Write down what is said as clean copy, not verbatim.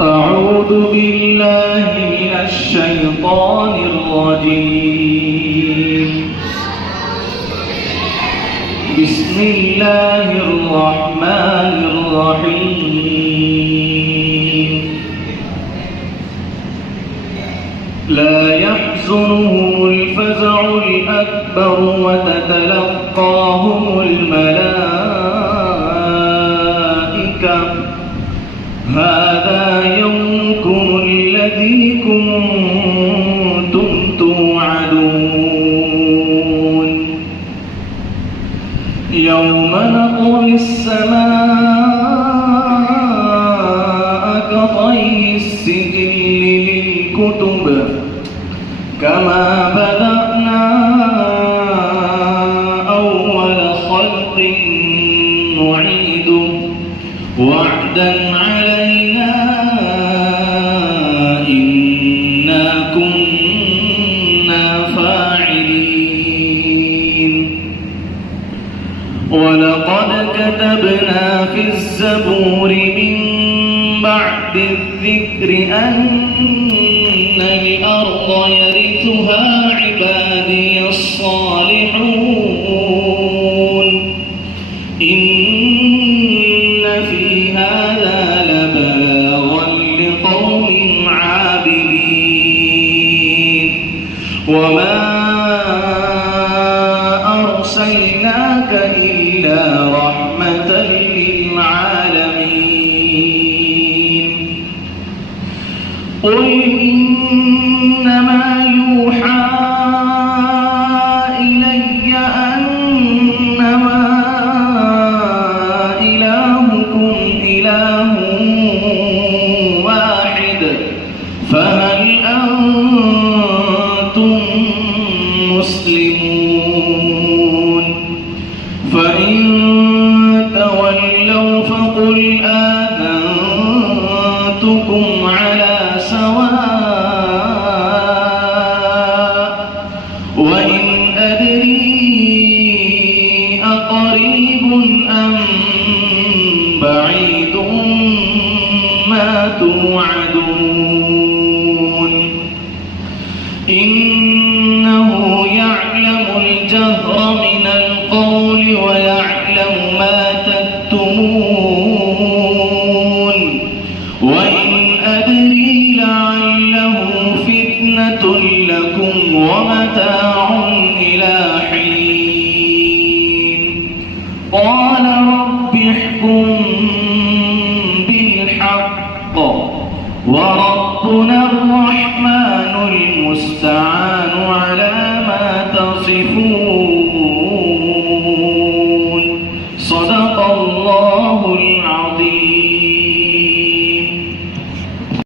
أعوذ بالله من الشيطان الرجيم. بسم الله الرحمن الرحيم. لا يحزنهم الفزع الأكبر وتتلقاهم الملائكة هذا يومكم الذي كنتم توعدون. يوم نطوي السماء كطي السجل للكتب كما بدأنا أول خلق نعيده وعدا علينا إنا كنا فاعلين. ولقد كتبنا في الزبور من بعد الذكر أن الأرض يرثها عبادي الصالحون. إن في هذا لبلاغا لقوم عابدين. وما أرسلناك إلا رحمة للعالمين. قل إنما يوحى إلي أنما إلهكم إله واحد فهل أنتم مسلمون؟ فإن تولوا فقل آذنتكم على سواء. وإن أدري أقريب أم بعيد ما توعدون. إنه يعلم الجهر من القول ويعلم ما تكتمون. وإن أدري لعله فتنة لكم ومتاع إلى حين. قال رب احكم بالحق وربنا الرحمن المستعان على ما تصفون. صدق الله